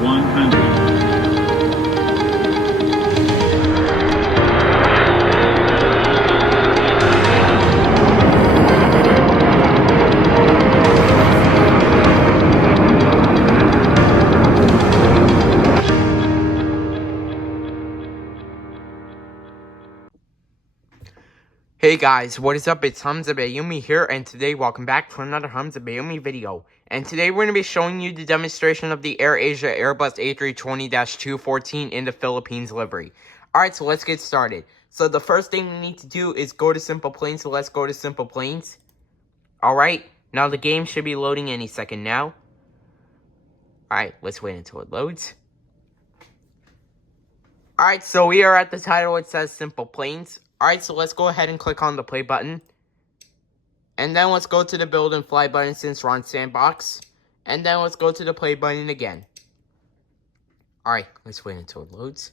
100. Hey guys, what is up? It's Hamza Bayoumi here, and today welcome back to another Hamza Bayoumi video. And today we're going to be showing you the demonstration of the AirAsia Airbus A320-214 in the Philippines livery. Alright, so let's get started. So the first thing we need to do is go to SimplePlanes, so let's go to SimplePlanes. Alright, now the game should be loading any second now. Alright, let's wait until it loads. Alright, so we are at the title, it says SimplePlanes. Alright, so let's go ahead and click on the play button. And then let's go to the build and fly button since we're on sandbox. And then let's go to the play button again. Alright, let's wait until it loads.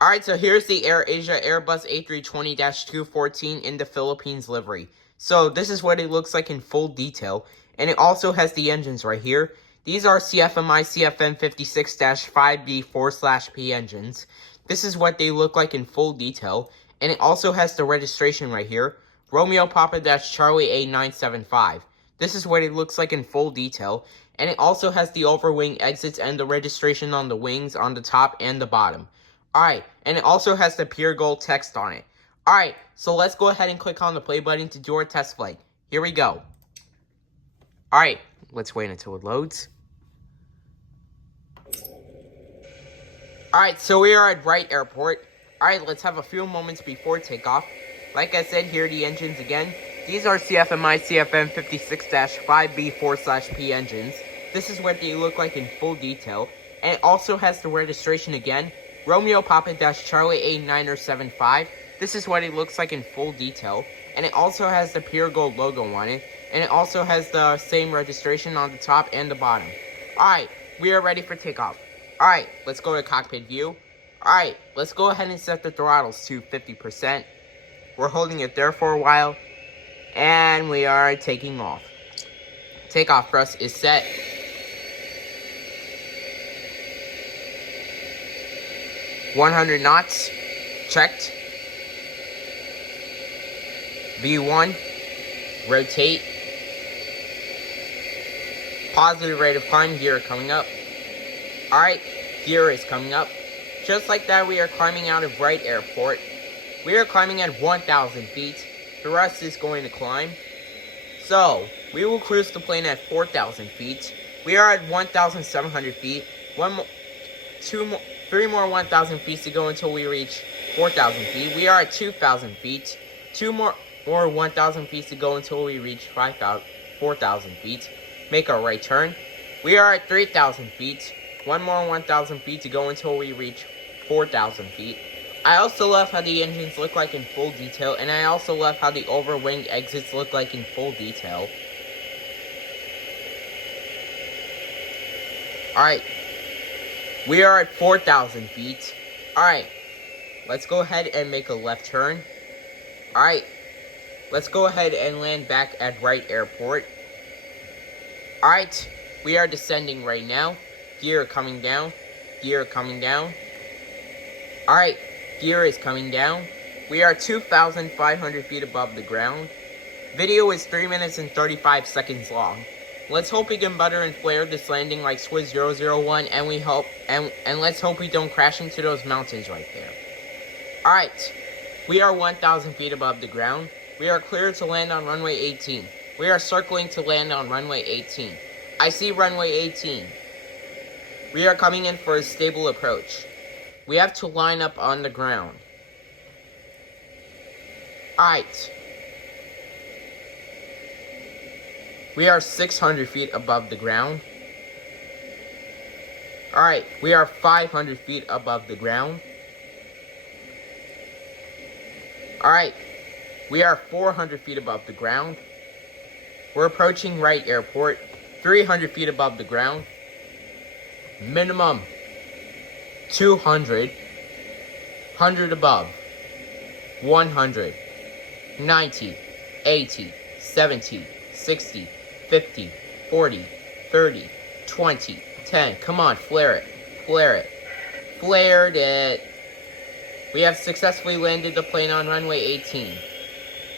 Alright, so here's the AirAsia Airbus A320-214 in the Philippines livery. So this is what it looks like in full detail. And it also has the engines right here. These are CFMI CFM 56-5B4/P engines. This is what they look like in full detail, and it also has the registration right here, Romeo Papa Charlie A975. This is what it looks like in full detail, and it also has the overwing exits and the registration on the wings on the top and the bottom. Alright, and it also has the Pure Gold text on it. Alright, so let's go ahead and click on the play button to do our test flight. Here we go. Alright, let's wait until it loads. Alright, so we are at Wright Airport. Alright, let's have a few moments before takeoff. Like I said, here are the engines again. These are CFMI CFM 56-5B4/P engines. This is what they look like in full detail. And it also has the registration again, Romeo Papa Charlie A975. This is what it looks like in full detail. And it also has the Pure Gold logo on it. And it also has the same registration on the top and the bottom. Alright, we are ready for takeoff. Alright, let's go to cockpit view. Alright, let's go ahead and set the throttles to 50%. We're holding it there for a while. And we are taking off. Takeoff thrust is set. $100 knots. Checked. V1. Rotate. Positive rate of climb. Gear coming up. Alright, gear is coming up. Just like that, we are climbing out of Wright Airport. We are climbing at 1,000 feet. The rest is going to climb. So, we will cruise the plane at 4,000 feet. We are at 1,700 feet. Three more 1,000 feet to go until we reach 4,000 feet. We are at 2,000 feet. Two more 1,000 feet to go until we reach 4,000 feet. Make our right turn. We are at 3,000 feet. One more 1,000 feet to go until we reach 4,000 feet. I also love how the engines look like in full detail, and I also love how the overwing exits look like in full detail. Alright, we are at 4,000 feet. Alright, let's go ahead and make a left turn. Alright, let's go ahead and land back at Wright Airport. Alright, we are descending right now. Gear coming down. Gear coming down. Alright, gear is coming down. We are 2,500 feet above the ground. Video is 3 minutes and 35 seconds long. Let's hope we can butter and flare this landing like Swiss 001, and let's hope we don't crash into those mountains right there. Alright, we are 1,000 feet above the ground. We are clear to land on runway 18. We are circling to land on runway 18. I see runway 18. We are coming in for a stable approach. We have to line up on the ground. Alright. We are 600 feet above the ground. Alright, we are 500 feet above the ground. Alright, we are 400 feet above the ground. We're approaching Wright Airport, 300 feet above the ground. Minimum 200, 100 above, 100, 90, 80, 70, 60, 50, 40, 30, 20, 10. Come on, flare it. Flare it. Flared it. We have successfully landed the plane on runway 18.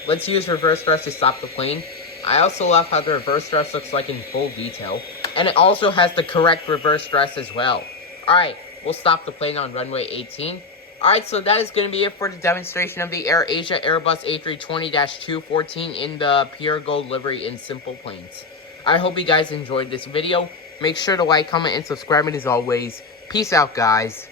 Let's use reverse thrust to stop the plane. I also love how the reverse thrust looks like in full detail. And it also has the correct reverse thrust as well. Alright, we'll stop the plane on runway 18. Alright, so that is going to be it for the demonstration of the AirAsia Airbus A320-214 in the pure gold livery in SimplePlanes. I hope you guys enjoyed this video. Make sure to like, comment, and subscribe, and as always, peace out, guys.